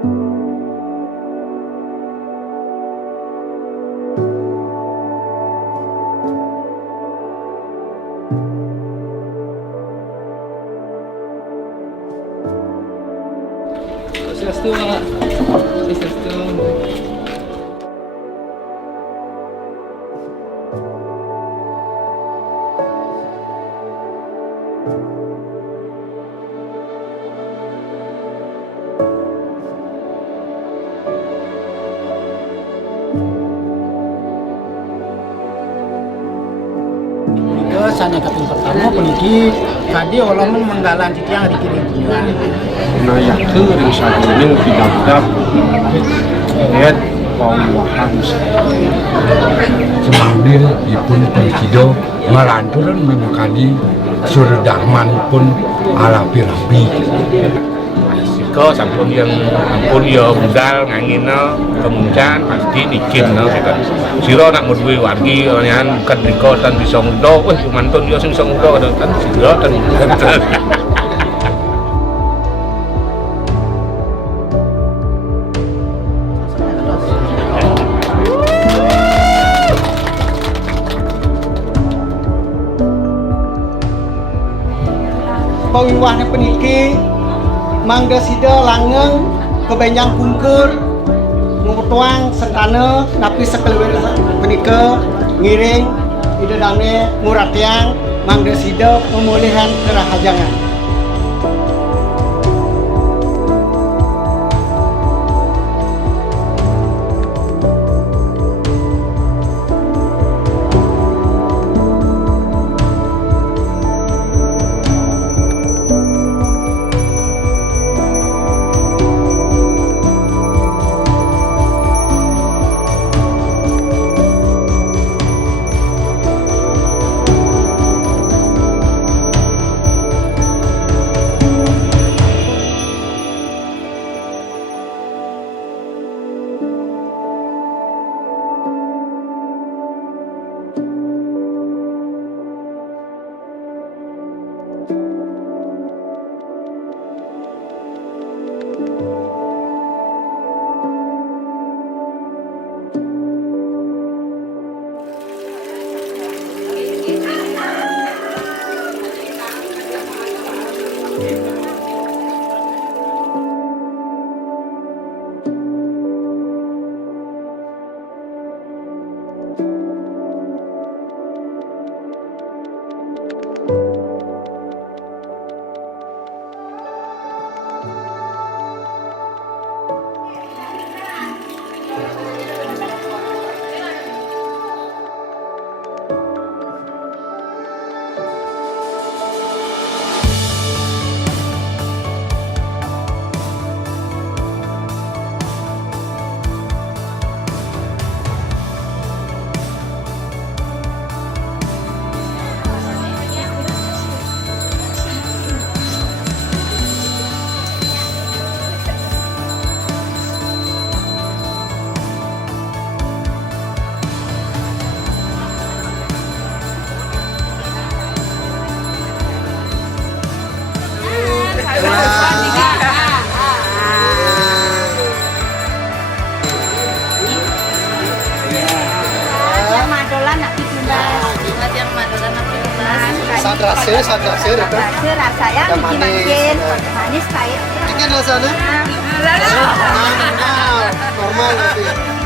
Swastiastu, Pak. Swastiastu. Sana kating pertama peniki kadi olaman menggalan titiang dikirim kunjungan. Nah yaktu ring saguling pidap-pidap lihat pawuhan Sambil ipun pensido ngalanturan mengkali surdarman pun alapi-rapi. Siko sampun yang ampun ya budal ngangina kemuncan pasti dikinna kita. Siro nak muduwe wargi nyan bukan riko tan bisa ngudo, weh mantun yo sing bisa ngudo kadang tan siro tan. Pawiwahna peniki mangga sida langeng kebenjang kungkur ngutuang sentana napi sekeliwin menika ngiring idedane muratiang mangga sida pemulihan kerahajangan. Sadrase itu. Rasanya makin manis kayak. Ini rasanya. Normal gitu ya.